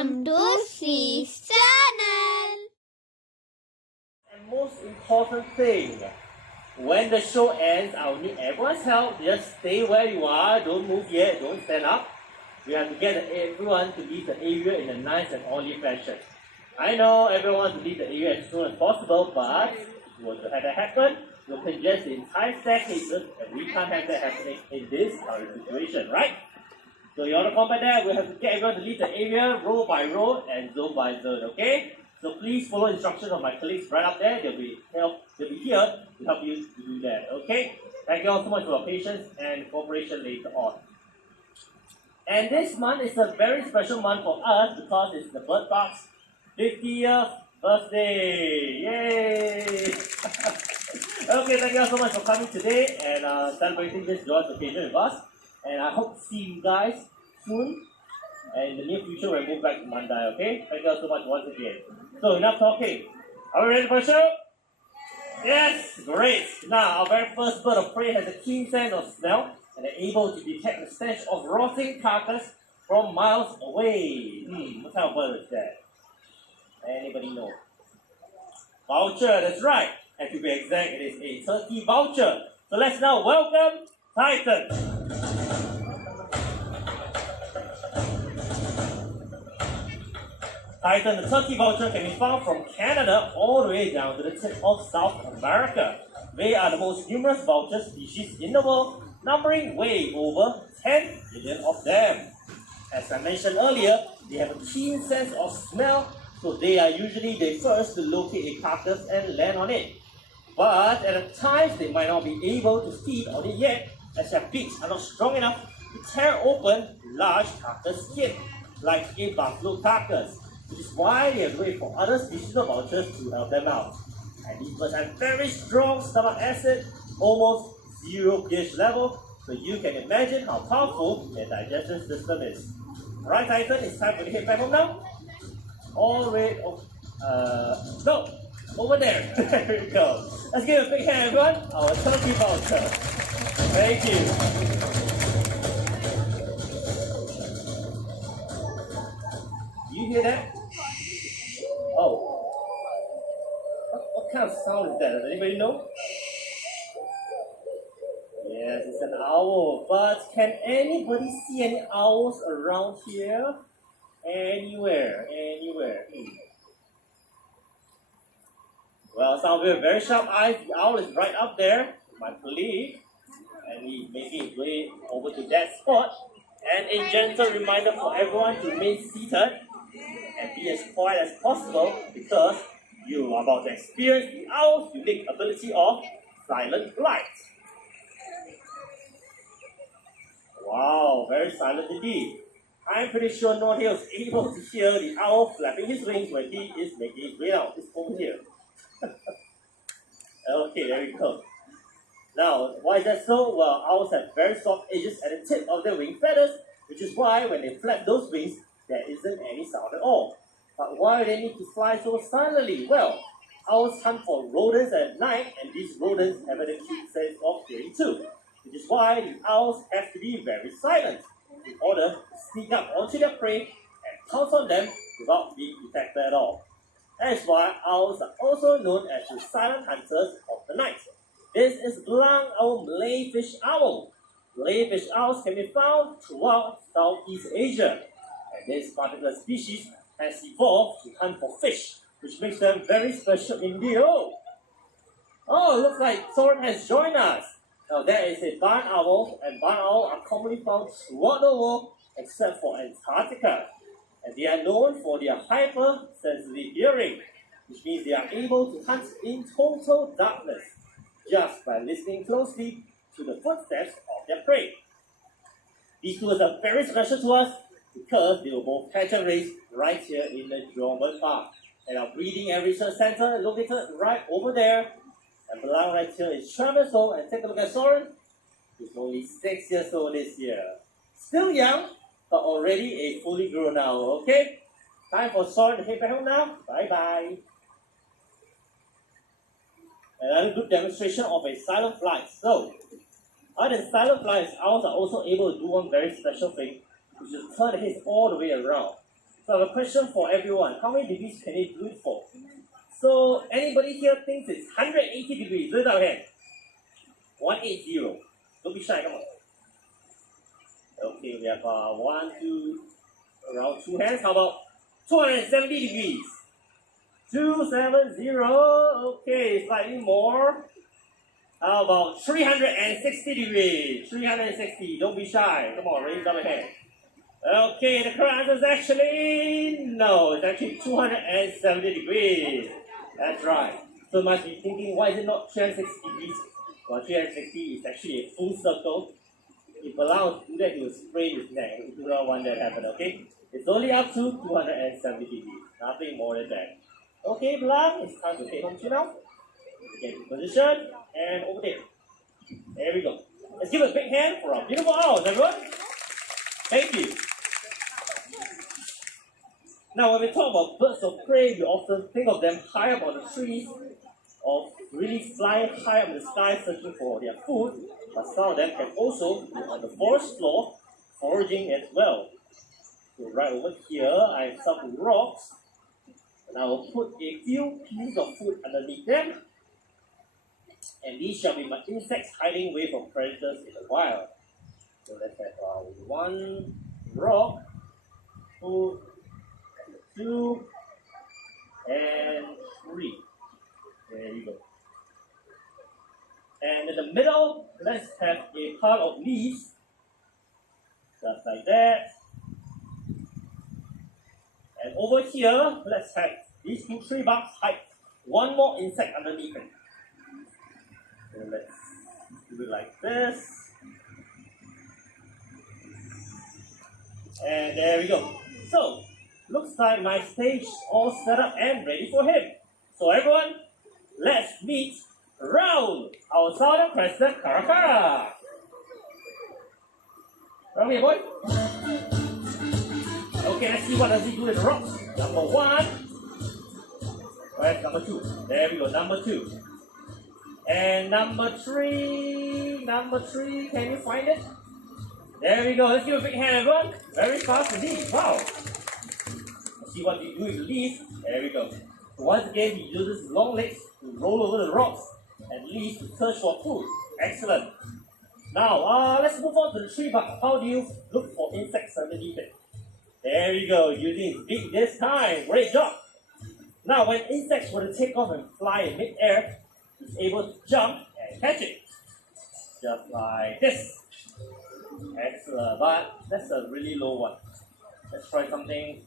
Welcome to C's channel. And most important thing, when the show ends, I'll need everyone's help. Just stay where you are. Don't move yet. Don't stand up. We have to get everyone to leave the area in a nice and orderly fashion. I know everyone wants to leave the area as soon as possible, but if you want to have that happen, you'll congest the entire staircases, and we can't have that happening in this current situation, right? So in order to combat that, we have to get everyone to leave the area row by row and zone by zone, okay? So please follow instructions of my colleagues right up there. They'll be here to help you to do that, okay? Thank you all so much for your patience and cooperation later on. And this month is a very special month for us because it's the Bird Park's 50th birthday. Yay! Okay, thank you all so much for coming today and celebrating this joyous occasion with us. And I hope to see you guys soon. And in the near future, we'll move back to Mandai, okay? Thank you all so much once again. So, enough talking. Are we ready for the show? Yes! Great! Now, our very first bird of prey has a keen sense of smell and are able to detect the stench of rotting carcass from miles away. What kind of bird is that? Anybody know? Vulture, that's right. And to be exact, it is a turkey vulture. So let's now welcome Titan. Titan, the turkey vulture, can be found from Canada all the way down to the tip of South America. They are the most numerous vulture species in the world, numbering way over 10 million of them. As I mentioned earlier, they have a keen sense of smell, so they are usually the first to locate a carcass and land on it. But at times, they might not be able to feed on it yet, as their beaks are not strong enough to tear open large carcass skin, like a buffalo carcass, which is why they have to wait for other species of vultures to help them out. And these birds have very strong stomach acid, almost zero pH level, so you can imagine how powerful their digestion system is. Alright, Titan, it's time for you to head back home now. All the way, no, over there. There we go. Let's give a big hand, everyone. Our turkey vulture. Thank you. Do you hear that? Oh. What kind of sound is that? Does anybody know? Yes, it's an owl. But can anybody see any owls around here? Anywhere. Well, some of you have very sharp eyes. The owl is right up there, my colleague, and he's making his way over to that spot. And a gentle reminder for everyone to remain seated and be as quiet as possible because you are about to experience the owl's unique ability of silent flight. Wow, very silent indeed. I'm pretty sure Jurong is able to hear the owl flapping his wings when he is making his way out. It's over here. Okay, there we go. Now, why is that so? Well, owls have very soft edges at the tip of their wing feathers, which is why when they flap those wings, there isn't any sound at all. But why do they need to fly so silently? Well, owls hunt for rodents at night, and these rodents have a keen sense of hearing too, which is why the owls have to be very silent in order to sneak up onto their prey and pounce on them without being detected at all. That is why owls are also known as the silent hunters of the night. This is Belang, our Malay fish owl. Malay fish owls can be found throughout Southeast Asia, and this particular species has evolved to hunt for fish, which makes them very special indeed. Oh, looks like Soren has joined us. Now that is a barn owl, and barn owls are commonly found throughout the world except for Antarctica. And they are known for their hypersensitive hearing, which means they are able to hunt in total darkness just by listening closely to the footsteps of their prey. These two are very special to us because they were both catch and raised right here in the Jurong Bird Park. And our breeding and research center located right over there. And Belang right here is 12 years old. And take a look at Soren. He's only 6 years old this year. Still young, but already a fully grown owl, okay? Time for Soren to head back home now. Bye-bye. Another good demonstration of a silent flight. So, other than silent flights, owls are also able to do one very special thing, which is turn the head all the way around. So I have a question for everyone. How many degrees can they do it for? So anybody here thinks it's 180 degrees? Raise our hand. 180. Don't be shy, come on. Okay, we have around two hands. How about 270 degrees? 270. Okay, slightly more. How about 360 degrees? 360. Don't be shy. Come on, raise up a hand. Okay, the correct answer is actually no. It's actually 270 degrees. That's right. So you must be thinking, why is it not 360 degrees? Well, 360 is actually a full circle. If allowed to do that, he will sprain his neck. We do not want that to happen, okay? It's only up to 270 degrees. Nothing more than that. Okay, Blanc, it's time to take home to now. Get in position and over there. There we go. Let's give a big hand for our beautiful owls, everyone. Thank you. Now, when we talk about birds of prey, we often think of them high up on the trees or really flying high up in the sky searching for their food. But some of them can also be on the forest floor foraging as well. So right over here, I have some rocks. And I will put a few pieces of food underneath them. And these shall be my insects hiding away from predators in the wild. So let's have one rock, two, and three. There you go. And in the middle, let's have a pile of leaves. Just like that. And over here, let's have these two tree barks hide one more insect underneath it. So let's do it like this. And there we go. So, looks like my stage is all set up and ready for him. So everyone, let's meet Raoul, our southern crested caracara. Come here, boy. Okay, let's see what does he do with the rocks. Number one. Where's number two? There we go, number two. And number three, can you find it? There we go, let's give a big hand, everyone. Very fast indeed, wow. Let's see what you do with the leaf. There we go. So once again, he uses long legs to roll over the rocks and leaves to search for food. Excellent. Now, let's move on to the tree bark. How do you look for insects underneath it? There you go, using his beak this time. Great job. Now, when insects were to take off and fly in mid-air, he's able to jump and catch it. Just like this. Excellent, but that's a really low one. Let's try something.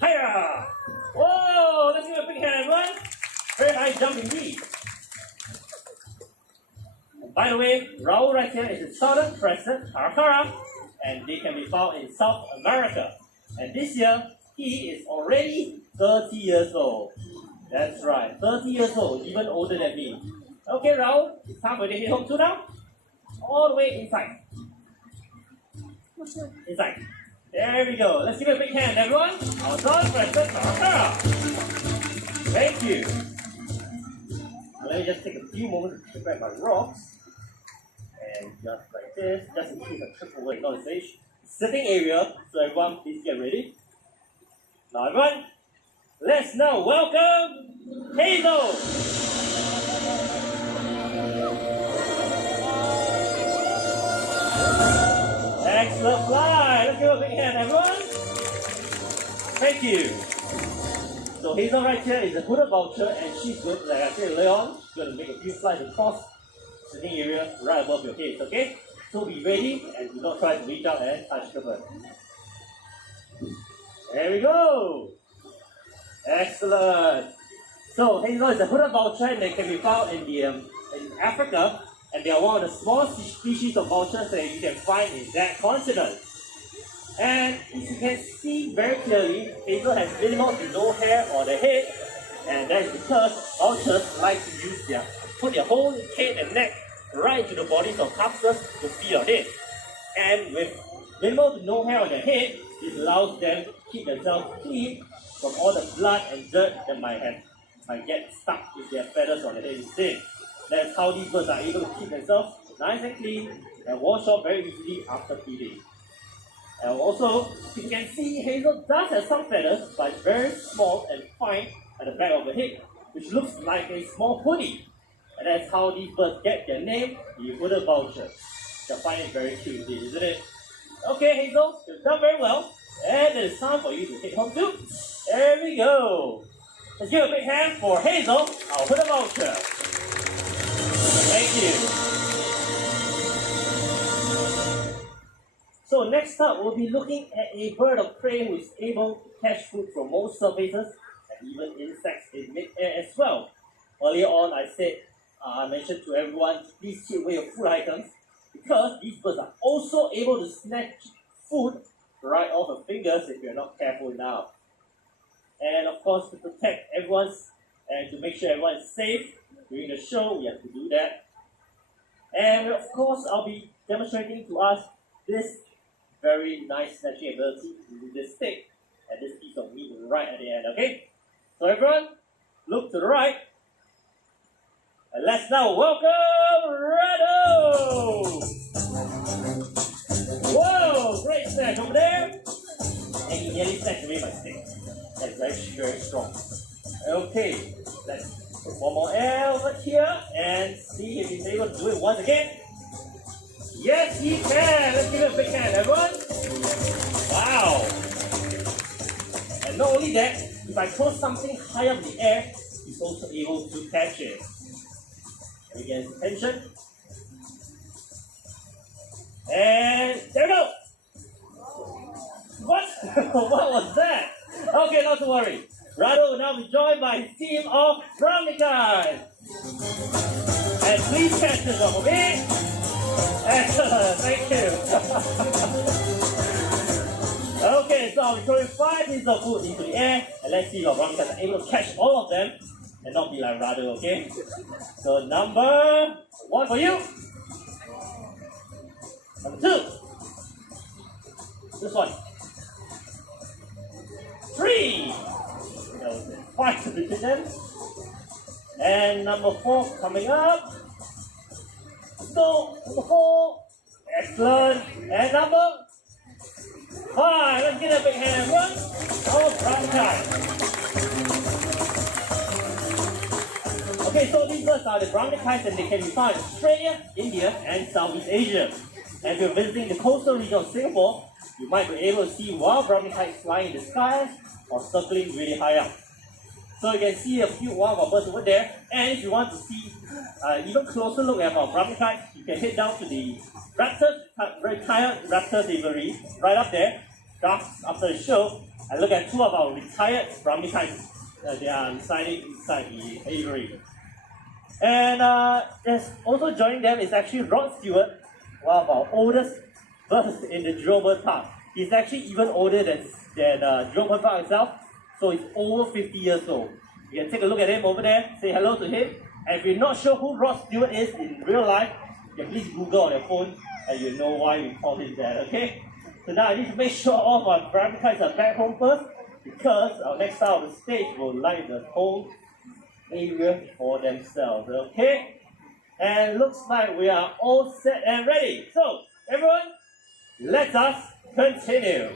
Hiya! Whoa! Let's give a big hand, everyone. Very high jump indeed. And by the way, Raoul right here is a southern crested caracara, and they can be found in South America. And this year, he is already 30 years old. That's right, 30 years old, even older than me. Okay, Raoul, it's time for you to head home to now. All the way inside. Inside. There we go. Let's give it a big hand, everyone. Our southern crested caracara. Thank you. Let me just take a few moments to grab my rocks. And just like this, just in case I trip over and not stage. Sitting area, so everyone please get ready. Now everyone, let's now welcome Hazel! Excellent fly! Let's give a big hand, everyone. Thank you. So Hazel right here is a hooded vulture, and she's good, like I said earlier on, she's going to make a few flies across sitting area right above your head, okay? So be ready and do not try to reach out and touch the bird. There we go! Excellent! So Hazel is a hooded vulture, and they can be found in Africa, and they are one of the smallest species of vultures that you can find in that continent. And as you can see very clearly, Hazel has minimal to no hair on the head, and that is because vultures like to put their whole head and neck right into the bodies of carcasses to feed on it. And with minimal to no hair on their head, it allows them to keep themselves clean from all the blood and dirt that might get stuck with their feathers on the head instead. That's how these birds are able to keep themselves nice and clean and wash off very easily after feeding. And also, you can see Hazel does have some feathers, but it's very small and fine at the back of the head, which looks like a small hoodie. And that's how these birds get their name, the hooded vulture. You'll find it very cute, isn't it? Okay, Hazel, you've done very well. And it's time for you to take home too. There we go. Let's give a big hand for Hazel, our hooded vulture. Thank you. So next up, we'll be looking at a bird of prey who is able to catch food from most surfaces and even insects in mid-air as well. Earlier on, I mentioned to everyone, please keep away your food items because these birds are also able to snatch food right off your fingers if you're not careful now. And of course, to protect everyone's and to make sure everyone is safe during the show, we have to do that. And of course, I'll be demonstrating to us this very nice snatching ability with this stick and this piece of meat right at the end, okay? So everyone, look to the right. And let's now welcome Rado! Whoa, great snatch over there. And he nearly snatched away my stick. That's actually very strong. Okay, let's put one more air over here and see if he's able to do it once again. Yes, he can! Let's give him a big hand, everyone! Wow! And not only that, if I throw something high up in the air, he's also able to catch it. Can we get his attention? And there we go! What? What was that? Okay, not to worry. Rado will now be joined by his team of brownie guys. And please catch this one for me. Excellent, thank you. Okay, so I'll be throwing 5 pieces of food into the air, and let's see if our brownie guys are able to catch all of them and not be like Rado, okay? So number 1 for you. Number 2. This one. 3. That was it. 5 to between them. And number 4 coming up. So, number 4. Excellent. And number 5. Let's get a big hand, everyone. Oh, brown kite. Okay, so these birds are the brownie kites and they can be found in Australia, India, and Southeast Asia. And if you're visiting the coastal region of Singapore, you might be able to see wild brownie kites flying in the skies or circling really high up. So you can see a few wild birds over there. And if you want to see even closer look at our brownie kites, you can head down to the retired raptors aviary right up there, just after the show, and look at 2 of our retired brownie kites. They are inside the aviary. And there's also joining them is actually Rod Stewart, one of our oldest birds in the Jurong Bird Park. He's actually even older than Jurong Bird Park itself, so he's over 50 years old. You can take a look at him over there, say hello to him. And if you're not sure who Rod Stewart is in real life, you can please Google on your phone and you'll know why we call him that, okay? So now I need to make sure all of our brownie kites are back home first, because our next star of the stage will light the whole area for themselves, okay? And looks like we are all set and ready. So, everyone, let us continue.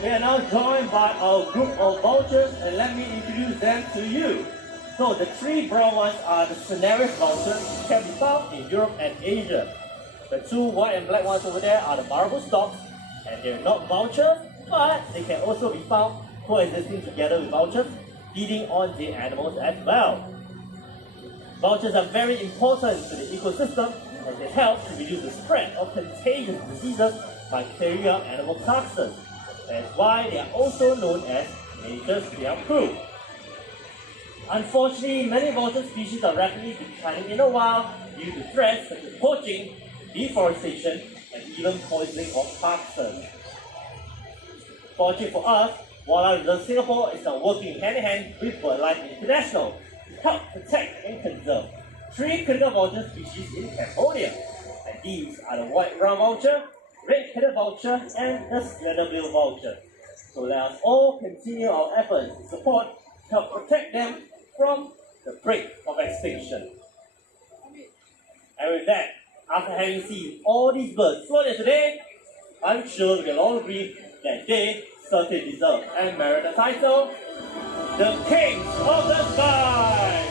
We are now joined by our group of vultures, and let me introduce them to you. So the 3 brown ones are the Cinereous vultures, which can be found in Europe and Asia. The 2 white and black ones over there are the marble storks, and they're not vultures, but they can also be found coexisting together with vultures, feeding on the animals as well. Vultures are very important to the ecosystem as they help to reduce the spread of contagious diseases by clearing out animal carcasses. That's why they are also known as nature's cleanup crew. Unfortunately, many vulture species are rapidly declining in the wild due to threats such as poaching, deforestation, and even poisoning of carcasses. Fortunately for us, Wildlife Reserve Singapore is now working hand-in-hand with BirdLife International to help protect and conserve 3 critical vulture species in Cambodia. And these are the white brown vulture, red-headed vulture, and the slender-billed vulture. So let us all continue our efforts to support to help protect them from the brink of extinction. And with that, after having seen all these birds floating today, I'm sure we can all agree that they certainly deserve and merit the title, the Kings of the Sky!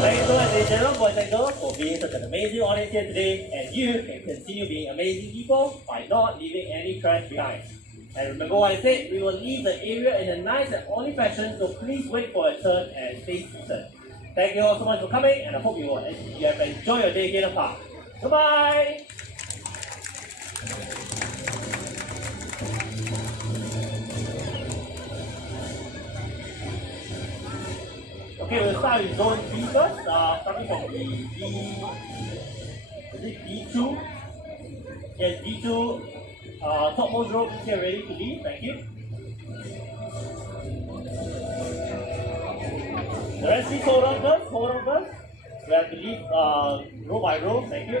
Thank you so much, ladies and gentlemen, boys and girls, for being such an amazing audience here today, and you can continue being amazing people by not leaving any trash behind. And remember what I said, we will leave the area in a nice and orderly fashion, so please wait for a turn and stay seated. Thank you all so much for coming, and I hope you have enjoyed your day here in the park. Goodbye! Okay, we'll start with zone B first, starting from the B, is it B2? Yes, B2, topmost row, please get ready to leave, thank you. The rest, please hold on first. We have to leave row by row, thank you.